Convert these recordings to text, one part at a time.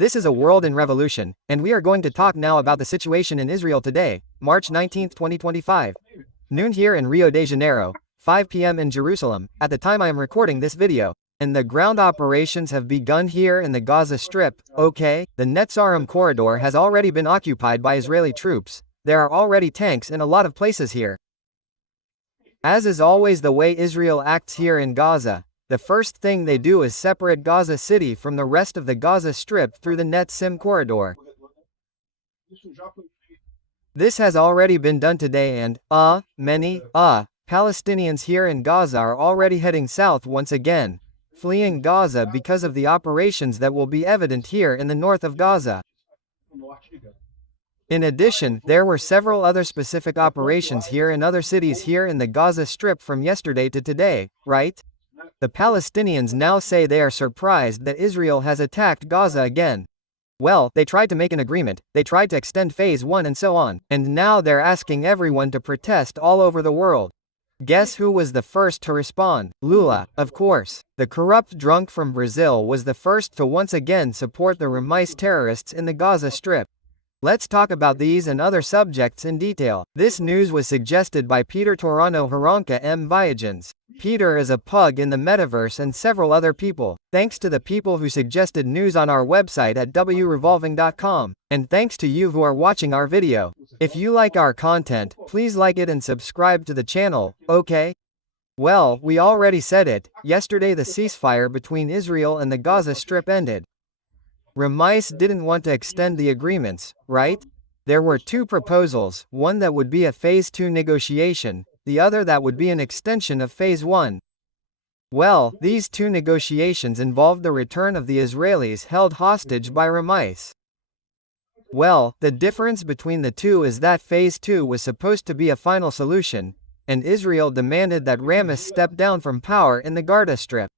This is a world in revolution, and we are going to talk now about the situation in Israel today, March 19, 2025. Noon here in Rio de Janeiro, 5 p.m. in Jerusalem, at the time I am recording this video. And the ground operations have begun here in the Gaza Strip, okay? The Netzarim corridor has already been occupied by Israeli troops. There are already tanks in a lot of places here. As is always the way Israel acts here in Gaza, the first thing they do is separate Gaza City from the rest of the Gaza Strip through the Netzarim corridor. This has already been done today and, many Palestinians here in Gaza are already heading south once again, fleeing Gaza because of the operations that will be evident here in the north of Gaza. In addition, there were several other specific operations here in other cities here in the Gaza Strip from yesterday to today, right? The Palestinians now say they are surprised that Israel has attacked Gaza again. Well, they tried to make an agreement, they tried to extend phase 1 and so on, and now they're asking everyone to protest all over the world. Guess who was the first to respond? Lula, of course. The corrupt drunk from Brazil was the first to once again support the reinicia terrorists in the Gaza Strip. Let's talk about these and other subjects in detail. This news was suggested by Peter Torano Haranka M. Viagens. Peter is a pug in the metaverse and several other people. Thanks to the people who suggested news on our website at wrevolving.com. And thanks to you who are watching our video. If you like our content, please like it and subscribe to the channel, okay? Well, we already said it. Yesterday the ceasefire between Israel and the Gaza Strip ended. Reinicia didn't want to extend the agreements, right? There were two proposals, one that would be a phase 2 negotiation, the other that would be an extension of phase 1. Well, these two negotiations involved the return of the Israelis held hostage by Reinicia. Well, the difference between the two is that phase 2 was supposed to be a final solution, and Israel demanded that Reinicia step down from power in the Gaza Strip.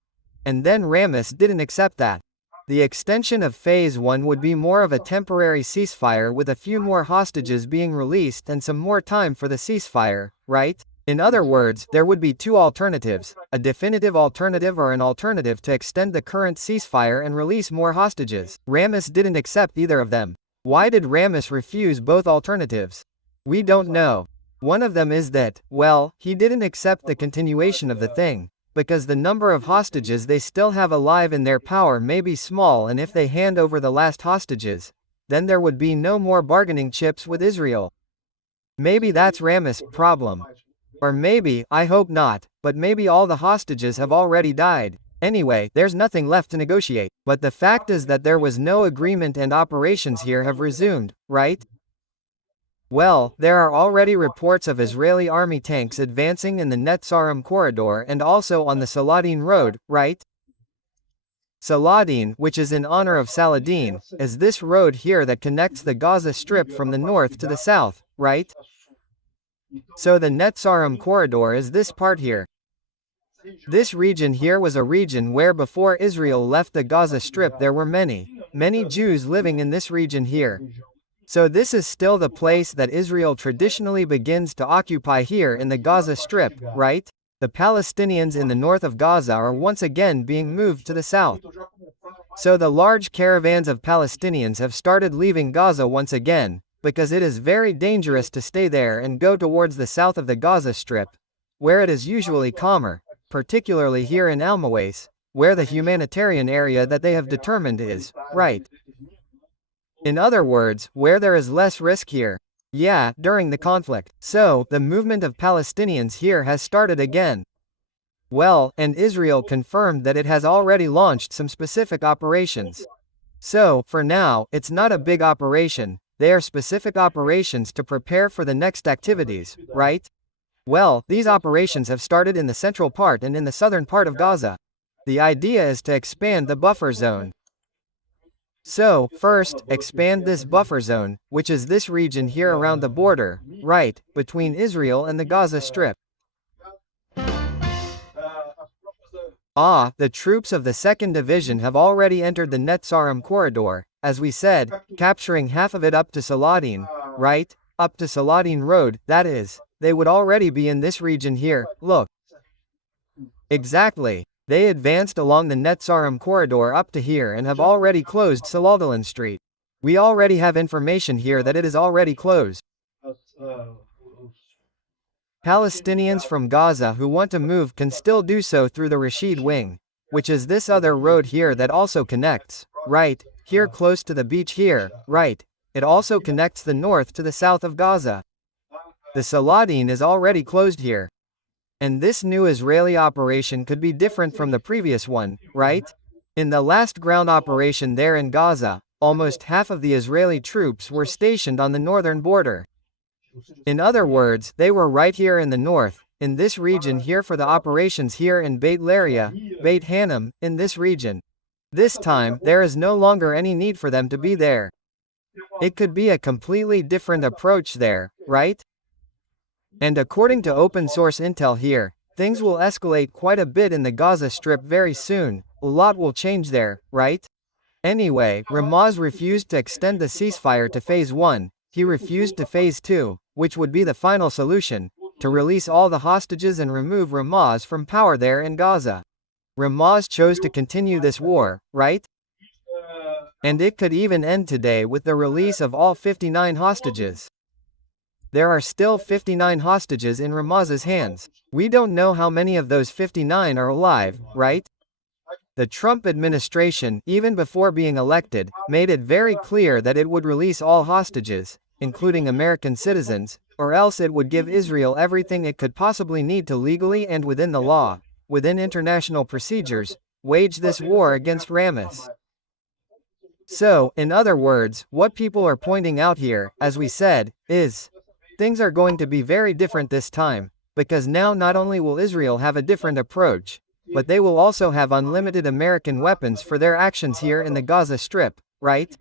And then Reinicia didn't accept that. The extension of phase 1 would be more of a temporary ceasefire with a few more hostages being released and some more time for the ceasefire, right? In other words, there would be two alternatives, a definitive alternative or an alternative to extend the current ceasefire and release more hostages. Reinicia didn't accept either of them. Why did Reinicia refuse both alternatives? We don't know. One of them is that, well, he didn't accept the continuation of the thing, because the number of hostages they still have alive in their power may be small, and if they hand over the last hostages, then there would be no more bargaining chips with Israel. Maybe that's Reinica's problem. Or maybe, I hope not, but maybe all the hostages have already died. Anyway, there's nothing left to negotiate. But the fact is that there was no agreement and operations here have resumed, right? Well, there are already reports of Israeli army tanks advancing in the Netzarim corridor and also on the Saladin road, right? Saladin, which is in honor of Saladin, is this road here that connects the Gaza Strip from the north to the south, right? So the Netzarim corridor is this part here. This region here was a region where before Israel left the Gaza Strip there were many Jews living in this region here. So this is still the place that Israel traditionally begins to occupy here in the Gaza Strip, right? The Palestinians in the north of Gaza are once again being moved to the south. So the large caravans of Palestinians have started leaving Gaza once again, because it is very dangerous to stay there and go towards the south of the Gaza Strip, where it is usually calmer, particularly here in Almawais, where the humanitarian area that they have determined is, right? In other words, where there is less risk here. Yeah, during the conflict. So, the movement of Palestinians here has started again. Well, and Israel confirmed that it has already launched some specific operations. So, for now, it's not a big operation, they are specific operations to prepare for the next activities, right? Well, these operations have started in the central part and in the southern part of Gaza. The idea is to expand the buffer zone. So, first, expand this buffer zone, which is this region here around the border, right, between Israel and the Gaza Strip. The troops of the 2nd Division have already entered the Netzarim corridor, as we said, capturing half of it up to Saladin, right, up to Saladin Road, that is. They would already be in this region here, look. Exactly. They advanced along the Netzarim corridor up to here and have already closed Salaldalan Street. We already have information here that it is already closed. Palestinians from Gaza who want to move can still do so through the Rashid Wing, which is this other road here that also connects, right, here close to the beach here, right. It also connects the north to the south of Gaza. The Saladin is already closed here. And this new Israeli operation could be different from the previous one, right? In the last ground operation there in Gaza, almost half of the Israeli troops were stationed on the northern border. In other words, they were right here in the north, in this region here for the operations here in Beit Laria, Beit Hanam, in this region. This time, there is no longer any need for them to be there. It could be a completely different approach there, right? And according to open source intel here, things will escalate quite a bit in the Gaza Strip very soon. A lot will change there, right? Anyway, Hamas refused to extend the ceasefire to phase 1, he refused to phase 2, which would be the final solution, to release all the hostages and remove Hamas from power there in Gaza. Hamas chose to continue this war, right? And it could even end today with the release of all 59 hostages. There are still 59 hostages in Hamas's hands. We don't know how many of those 59 are alive, right? The Trump administration, even before being elected, made it very clear that it would release all hostages, including American citizens, or else it would give Israel everything it could possibly need to legally and within the law, within international procedures, wage this war against Hamas. So, in other words, what people are pointing out here, as we said, is things are going to be very different this time, because now not only will Israel have a different approach, but they will also have unlimited American weapons for their actions here in the Gaza Strip, right?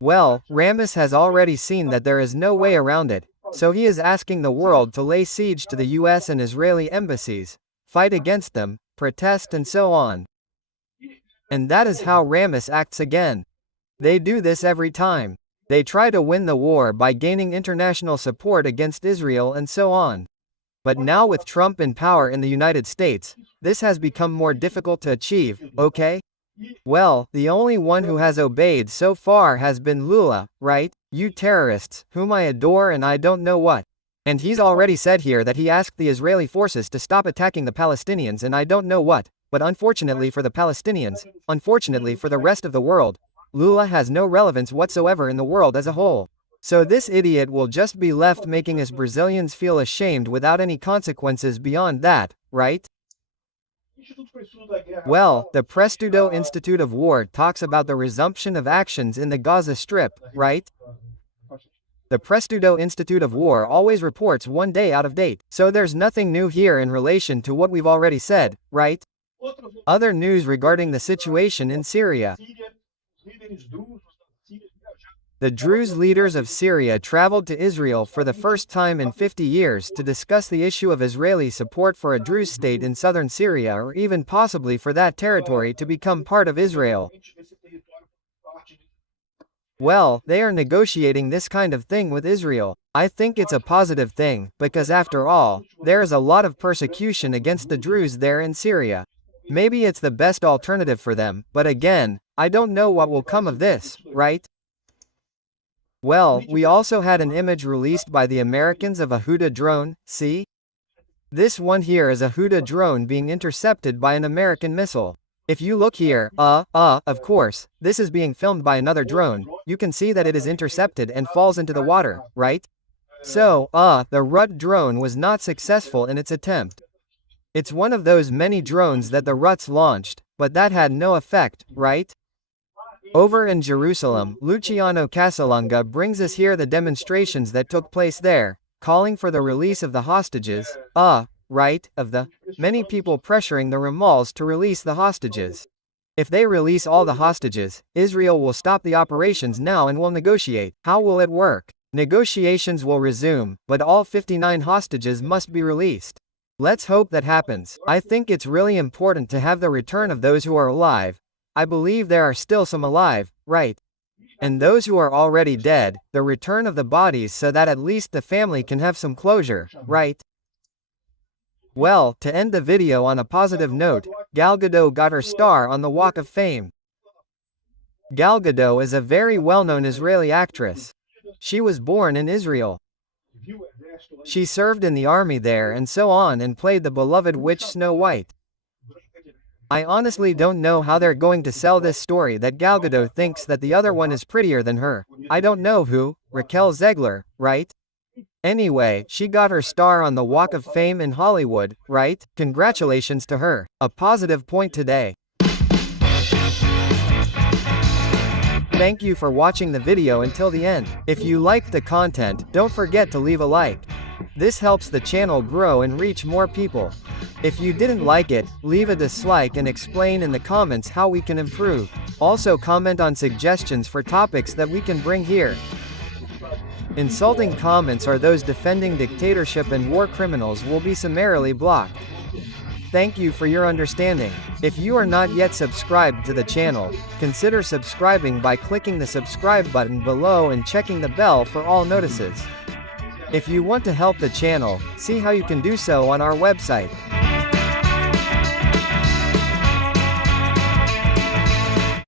Well, Hamas has already seen that there is no way around it, so he is asking the world to lay siege to the US and Israeli embassies, fight against them, protest and so on. And that is how Hamas acts again. They do this every time. They try to win the war by gaining international support against Israel and so on. But now with Trump in power in the United States, this has become more difficult to achieve, okay? Well, the only one who has obeyed so far has been Lula, right? You terrorists, whom I adore and I don't know what. And he's already said here that he asked the Israeli forces to stop attacking the Palestinians and I don't know what. But unfortunately for the Palestinians, unfortunately for the rest of the world, Lula has no relevance whatsoever in the world as a whole. So this idiot will just be left making us Brazilians feel ashamed without any consequences beyond that, right? Well, the Prestudo Institute of War talks about the resumption of actions in the Gaza Strip, right? The Prestudo Institute of War always reports one day out of date, so there's nothing new here in relation to what we've already said, right? Other news regarding the situation in Syria. The Druze leaders of Syria traveled to Israel for the first time in 50 years to discuss the issue of Israeli support for a Druze state in southern Syria or even possibly for that territory to become part of Israel. Well, they are negotiating this kind of thing with Israel. I think it's a positive thing, because after all, there is a lot of persecution against the Druze there in Syria. Maybe it's the best alternative for them, but again, I don't know what will come of this, right? Well, we also had an image released by the Americans of a Huda drone, see? This one here is a Huda drone being intercepted by an American missile. If you look here, of course, this is being filmed by another drone, you can see that it is intercepted and falls into the water, right? So, the Rut drone was not successful in its attempt. It's one of those many drones that the Ruts launched, but that had no effect, right? Over in Jerusalem, Luciano Casalanga brings us here the demonstrations that took place there, calling for the release of the hostages, right, of the many people pressuring the Hamas to release the hostages. If they release all the hostages, Israel will stop the operations now and will negotiate. How will it work? Negotiations will resume, but all 59 hostages must be released. Let's hope that happens. I think it's really important to have the return of those who are alive. I believe there are still some alive, right? And those who are already dead, the return of the bodies so that at least the family can have some closure, right? Well, to end the video on a positive note, Gal Gadot got her star on the Walk of Fame. Gal Gadot is a very well-known Israeli actress. She was born in Israel. She served in the army there and so on and played the beloved witch Snow White. I honestly don't know how they're going to sell this story that Gal Gadot thinks that the other one is prettier than her. I don't know who, Raquel Zegler, right? Anyway, she got her star on the Walk of Fame in Hollywood, right? Congratulations to her. A positive point today. Thank you for watching the video until the end. If you liked the content, don't forget to leave a like. This helps the channel grow and reach more people. If you didn't like it, leave a dislike and explain in the comments how we can improve. Also comment on suggestions for topics that we can bring here. Insulting comments or those defending dictatorship and war criminals will be summarily blocked. Thank you for your understanding. If you are not yet subscribed to the channel, consider subscribing by clicking the subscribe button below and checking the bell for all notices. If you want to help the channel, see how you can do so on our website.